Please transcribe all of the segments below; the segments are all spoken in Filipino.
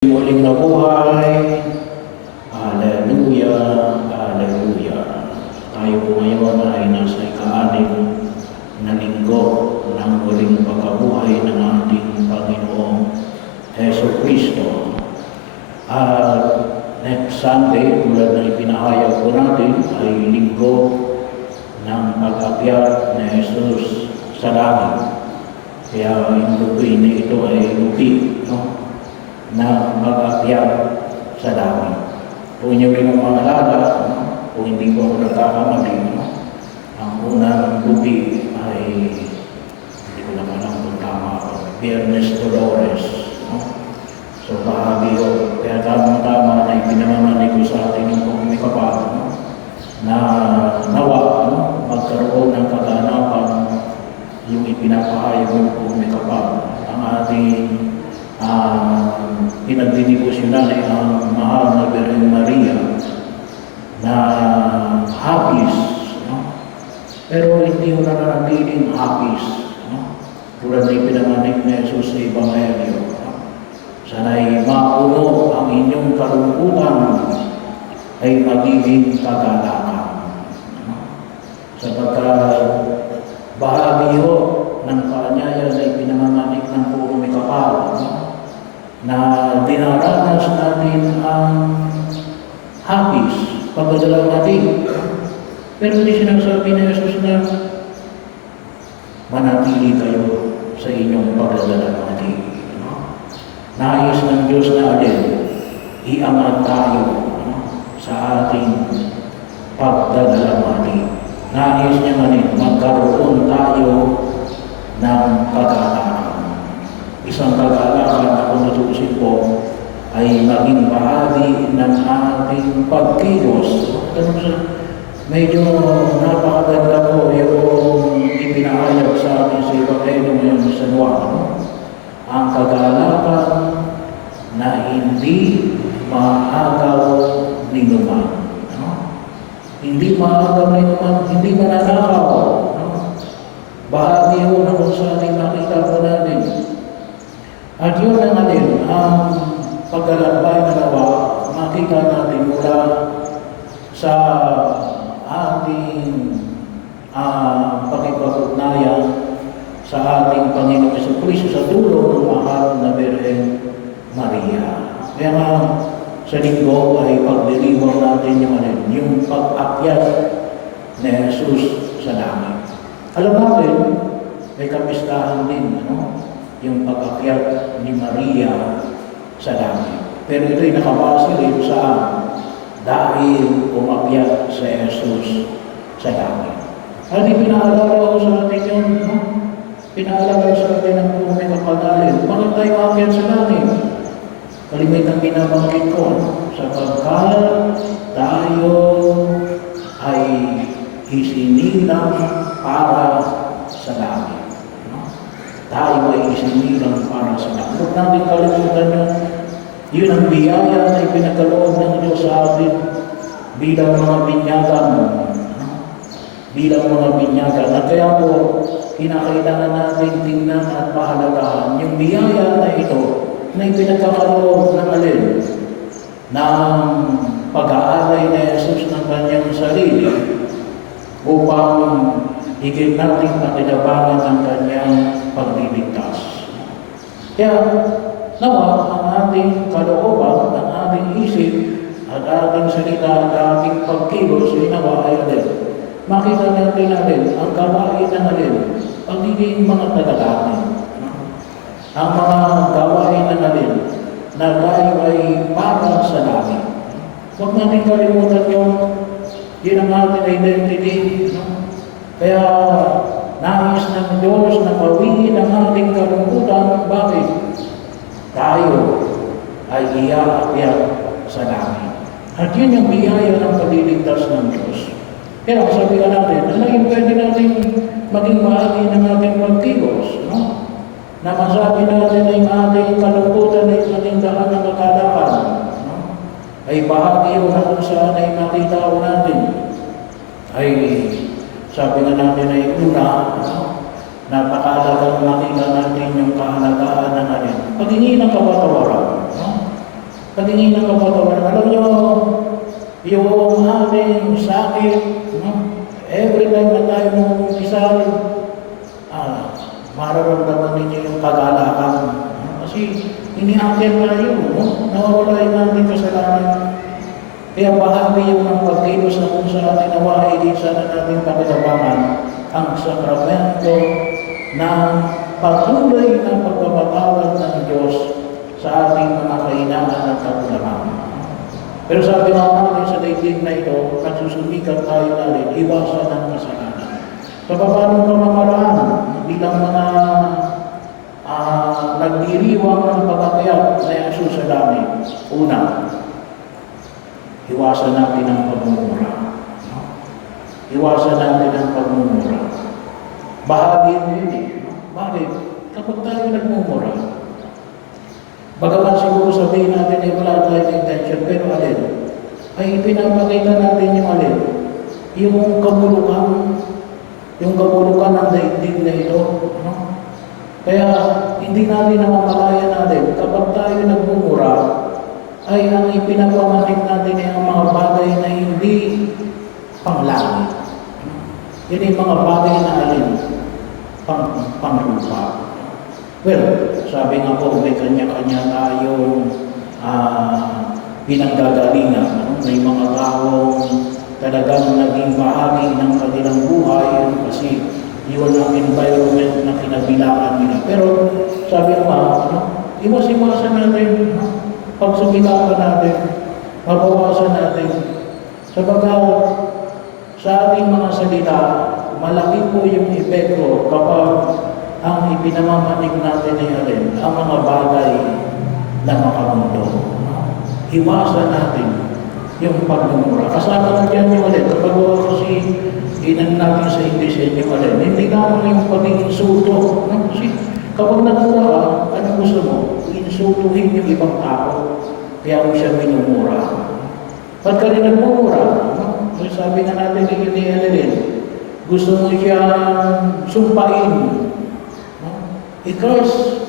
Muling nabuhay. Hallelujah, hallelujah. Tayo po ngayon ay nasa ika-6 na linggo ng muling pagkabuhay ng ating Panginoong Heso Kristo. At next Sunday, tulad na ipinahayag po natin, ay linggo ng pag-akyat ni Jesus sa langit. Kaya yung lupi na ito ay lupi, na mag-akyat sa langit. Kung inyo rin ang maalala, kung hindi po ako nagkakamali, ang unang lupi ay, hindi ko naman alam kung tama ako, Viernes Dolores. So, bahagi yun. Kaya tamang-tama na ipinamamanig ko sa atin yung pumikapal, na nawa, magkaroon ng kaganapan yung ipinapahayag ng pumikapal. Ang ating pinagdidibusyonan ay ang mahal na Birhen Maria na hapis, pero hindi ko nananatiling hapis, tulad na ipinanganig ni Jesus sa Ebanghelyo. Sana'y mauno ang inyong kalungkutan ay magiging kagalakan. Sapagkat bahagi ng paanyaya na ipinanganig ng puro may kapal, na dinaranas natin ang hapis pagdadalaw natin. Pero hindi sinasabi ni Jesus na manatili kayo sa inyong pagdadalaw natin. Nais ng Diyos na alin, iangat tayo sa ating pagdadalaw natin. Nais niya manin, magkaroon tayo ng kagalakan. Isang kagalakan na kung natutusin po ay maging bahagi ng ating pagkilos. Medyo napakaganda po yung ipinahayag sa amin sa Ebanghelyo ngayon sa San Juan. Ang kagalakan na hindi maagaw ni numan. Hindi maagaw ni numan, hindi mananakaw. Bahagi yun na kung saan ay makita po natin. At yun na nga din, ang paglalakbay na nawa, makita natin mula sa ating pakipag-ugnayan sa ating Panginoong Jesucristo sa tulong ng mahal na Birhen Maria. Kaya nga sa linggo ay pagdiriwang natin yung pag-akyat ni Jesus sa langit. Alam natin, may kapistahan din, yung pag-akyat ni Maria sa langit. Pero ito'y nakabase rin saan? Dahil umakyat sa Jesus sa langit. At pinaalala ko sa atin yun, pinaalala sa atin ang pumay kapadalin. Bakit tayo umakyat sa langit? Kalimitang binabanggit ko, sapagkat tayo ay isinilang para sa langit. Tayo ay isinilang para sa langit. Huwag natin kalimutan yun. Yun ang biyaya na ipinagkaloob ng Diyos sa atin bilang mga binyagan. Bilang mga binyagan. At kaya po, kinakailangan natin tingnan at pahalagahan yung biyaya na ito na ipinagkaloob ng alin ng pag-aalay na Jesus ng kanyang sarili upang higit natin pakinabangan ang kanyang pagliligtas. Kaya, nawa ang ating kalooban, ang ating isip, at ating salita, at ating pagkilos, ay nawa ay alin. Makita natin ang gawain ng alin, pagiging mga tagalangin. Ang mga gawain ng alin, na tayo ay parang sa langit. Huwag natin kalimutan yun ang ating identity. Kaya, nais ng Diyos na pawiin ang ating kalungkutan. Bakit? Tayo ay iaakyat sa langit. At yun yung biyaya ng pagliligtas ng Diyos. Kaya sabi ka natin, yung pwede natin maging bahagi ng ating pagkilos, na masabi natin na yung ating kalungkutan ay manindahan ng kakalakan, ay bahagi yun na kung saan ay makita ko natin. Ay sabi nga natin ay una, napakalagang makita natin yung kahalagaan ng alin. Paghingi ng kapatawaran. Paghingi ng kapatawaran. Alam nyo, yung ating sakit, no? Every time na tayo mumumisal, mararamdaman ninyo yung kagalakan. No? Kasi iniakyat tayo, no? Nawawala yung ating kasalanan. Kaya bahagi yung ng pagkilos na kung sa ating nawahi, di sana natin pakinabangan ang sakramento ng patuloy na pagpapatawad ng Diyos sa ating mga kahinaan at kakulangan. Pero sabi nga natin sa daigdig na ito, nagsusumikat tayo natin, iwasan ang kasalanan. Sa paano pamamaraan, bilang mga nagdiriwang ng pagkakayat na Yesus sa langit. Una, iwasan natin ang pagmumura. Iwasan natin ang pagmumura. Bahagi yun eh. Bakit? Kapag tayo nagmumura, bagaman siguro sabihin natin ay wala tayong intention, pero alin? Ay pinapakita natin yung alin? Yung kabulukan ng daigdig na ito. No? Kaya hindi natin namamalaya natin, kapag tayo nagmumura, ay ang ipinapamanik natin ay ang mga bagay na hindi panglangit. Yun yung mga bagay na alin? Panglupa. Well, sabi nga po, may kanya-kanya tayong pinanggagalingan. No? May mga taong talagang naging bahagi ng kanilang buhay kasi yun ang environment na kinabilangan nila. Pero sabi nga, iwas-iwasan natin, pagsumikapan natin, mabawasan natin. Sabagat sa ating mga salita, malaki po yung epekto kapag ang ipinamamanig natin ay alin, ang mga bagay na makamundo. Iwasan natin yung pagmumura. Kasama na dyan yung alin. Kapag kasi inan natin sa English yung alin, hindi naman yung pag-insulto. Kasi kapag nagmura, ano gusto mo? Insultuhin yung ibang tao. Kaya mo siya minumura. Ba't ka rin nagmumura? Sabi nga natin ni alin, gusto mo siyang sumpain. Because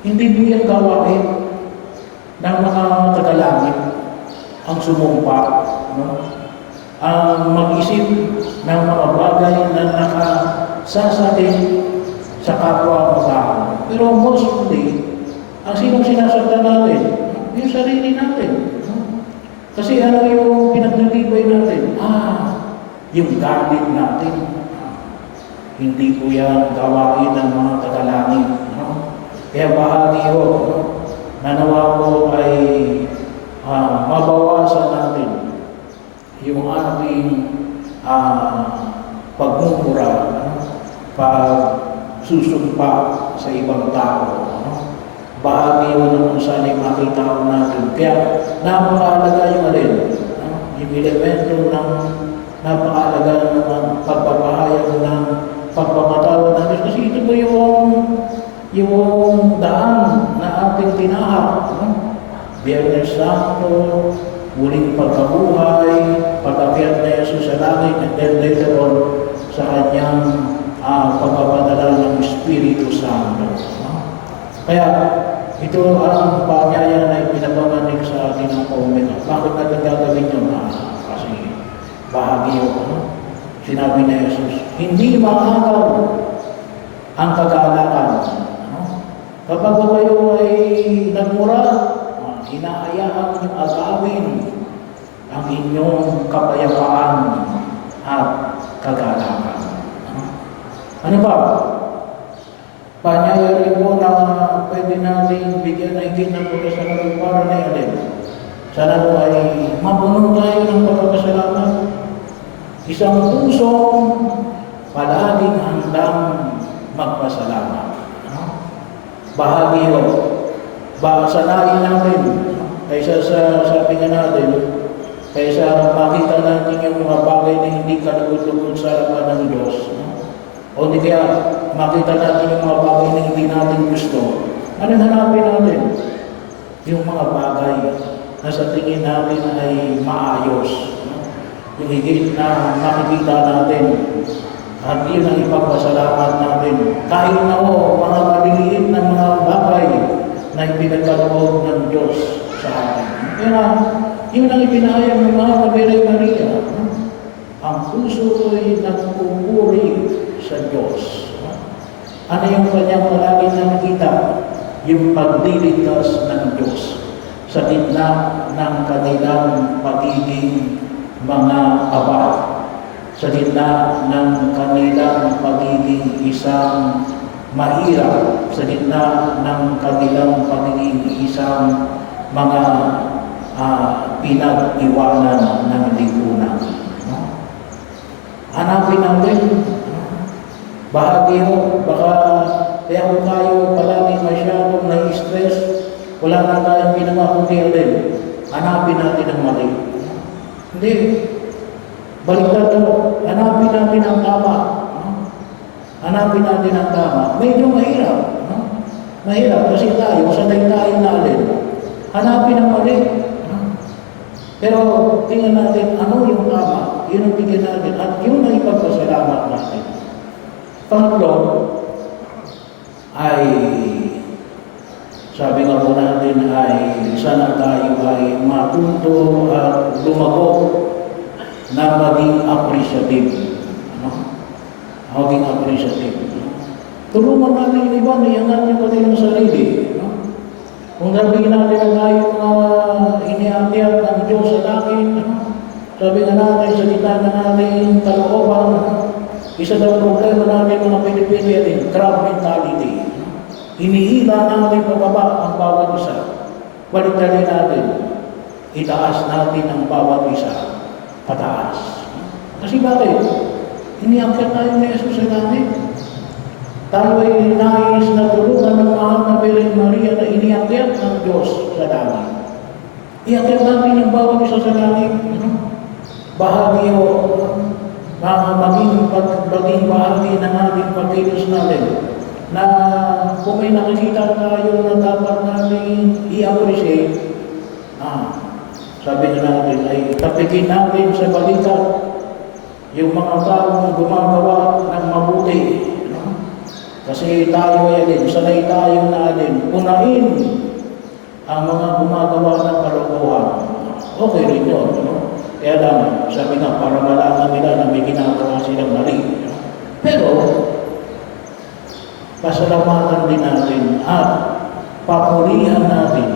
hindi mo yung gawain ng mga tagalangit ang sumumpa, ang mag-isip ng mga bagay na nakasasakit sa kapwa mo tao. Pero mostly, ang sinong sinasaktan natin? Yung sarili natin. Kasi ano yung pinagdalibay natin? Yung galit natin. Hindi po yan gawain ng mga tagalangit. Kaya bahagi yun, nanawa ko ay mabawasan natin yung ating pagmumura, pagsusumpa sa ibang tao. Bahagi yun ng kung saan ay makita ko natin. Kaya napakalaga yung alin, yung elemento ng napakalaga ng pagpapahayag ng pagpapatawad natin. Kasi ito po yung daan na ating tinahak. Biyernes Santo, muling pagkabuhay, pag-akyat na Yesus sa langit, and then later on sa kanyang pagpapadala ng Espiritu Santo. Kaya ito ang panyaya na ipinapamanig sa atin ng Omega. Bakit natin gagawin yun? Kasi bahagi yun. Sinabi ni Jesus, hindi maagaw ang kagalakan. Kapag kayo ay nagmura, inaayaan yung agawin ang inyong kapayapaan at kagalakan. Ano ba? Panyaya rin po na pwede natin bigyan na higit ng pagkasalamat para na alin. Sana po ay mapuno tayo ng pagkakasalamat. Isang pusong palaging handang magpasalamat. Bahagi yun. Sanayin natin, kaysa sa sabi nga natin, kaysa makita natin yung mga bagay na hindi kalugod-lugod sa harapan ng Diyos. O di kaya makita natin yung mga bagay na hindi natin gusto. Ano hanapin natin? Yung mga bagay na sa tingin natin ay maayos. Yung higit na makikita natin. At yun ang ipagpasalamat natin. Kahit na mga maliliit na mga bagay na ipinagkaloob ng Diyos sa atin. Kaya yun ang ipinahayag ng mahal na Birhen Maria. Ang puso ko'y nagpupuri sa Diyos. Ano yung kanyang palaging nakikita? Yung pagliligtas ng Diyos sa gitna ng kanilang pagiging mga aba, sa gitna ng kanilang pagiging isang mahirap, sa gitna ng kanilang pagiging isang mga pinag-iwanan ng lipunan. Hanapin natin, bahagi mo, baka kaya kung tayo palagi masyadong na-stress, wala na tayong ginawa kundi din. Hanapin natin ang mali. Hindi. Baliktad daw. Hanapin natin ang tama. Hanapin natin ang tama. Medyo mahirap. Mahirap kasi tayo, sanay tayo na alin. Hanapin ang mali. Pero tingnan natin ano yung tama. Yun ang bigyan natin. At yun ang ipagpasalamat natin. Pangatlo, ay sabi nga po natin ay sana tayo ay matuto at lumago na maging appreciative. Maging appreciative. Tulungan natin yung iba na iangat yung kanilang sarili. Kung sabihin natin na tayo iniakyat ng Diyos sa langit, sabi nga natin sa gitna na natin kalooban, isa daw problema natin mga Pilipino din, crab mentality. Hinihila natin pababa ang bawat isa. Baliktarin natin. Itaas natin ang bawat isa. Pataas. Kasi bakit? Iniakyat tayo ni Jesus sa langit. Tayo ay nais na tulungan ng mahal na Birhen Maria na iniakyat ng Diyos sa langit. Iakyat natin yung bawat isa sa langit. Bahagi o maging bahagi ng ating pagkilos natin na kung may nakikita tayo na dapat natin i-appreciate, sabi na natin ay tapikin natin sa balikat yung mga taong gumagawa ng mabuti. Kasi tayo ay alin, sanay tayo na alin, punain ang mga gumagawa ng kalokohan. Okay rin yun. Kaya lang, sabi nga, para malaman nila na may ginagawa silang mali. Pero, pasalamatan din natin at papurihan natin,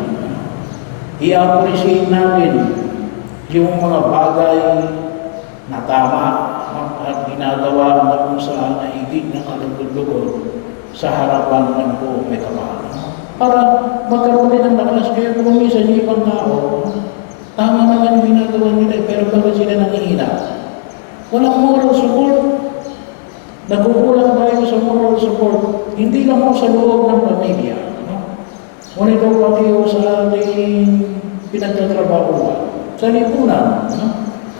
i-appreciate natin yung mga bagay na tama at ginagawa na kung saan na higit na kalugod-lugod sa harapan ng buong may kapal. Para magkaroon din ng lakas, kaya kung minsan yung ibang tao, tama naman yung ginagawa nila, pero bakit sila nangihina? Walang moral support. Nagkukulang tayo sa moral support. Hindi lang mo sa loob ng pamilya. Ngunit ito pati sa ating pinagtatrabahuan. Sa lipunan.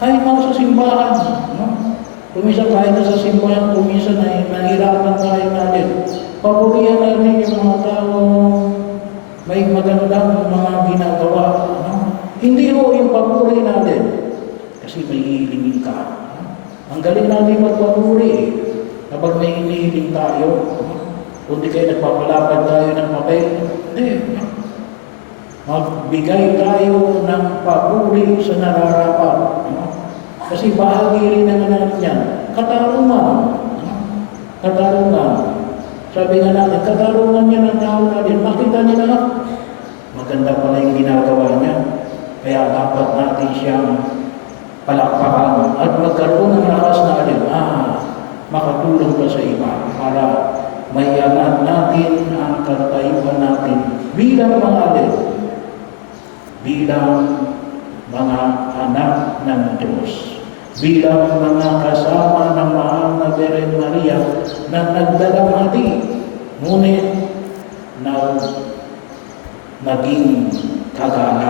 Kahit na sa simbahan. Kumisa kahit na sa simbahan, kumisa na nahirapan tayo natin. Papurihan natin yung mga tao may magandang mga ginagawa. Hindi ho yung papuri natin. Kasi may hihilingin ka. Ang galing natin magpapuri eh. Kapag may hinihiling tayo, kung di kayo nagpapalapad tayo ng papel, hindi. Magbigay tayo ng papuri sa nararapat. Kasi bahagi rin naman natin yan. Katarungan. Katarungan. Sabi nga natin, katarungan niya ng tao natin. Makita niya na, maganda pala yung ginagawa niya. Kaya dapat natin siyang palakpakan at magkaroon ng lakas na alin. Makatulong pa sa iba para maiangat natin ang katayuan natin bilang mga alin, bilang mga anak ng Diyos, bilang mga kasama ng mahal na Birhen Maria na nagdalang hati, ngunit na naging kagana.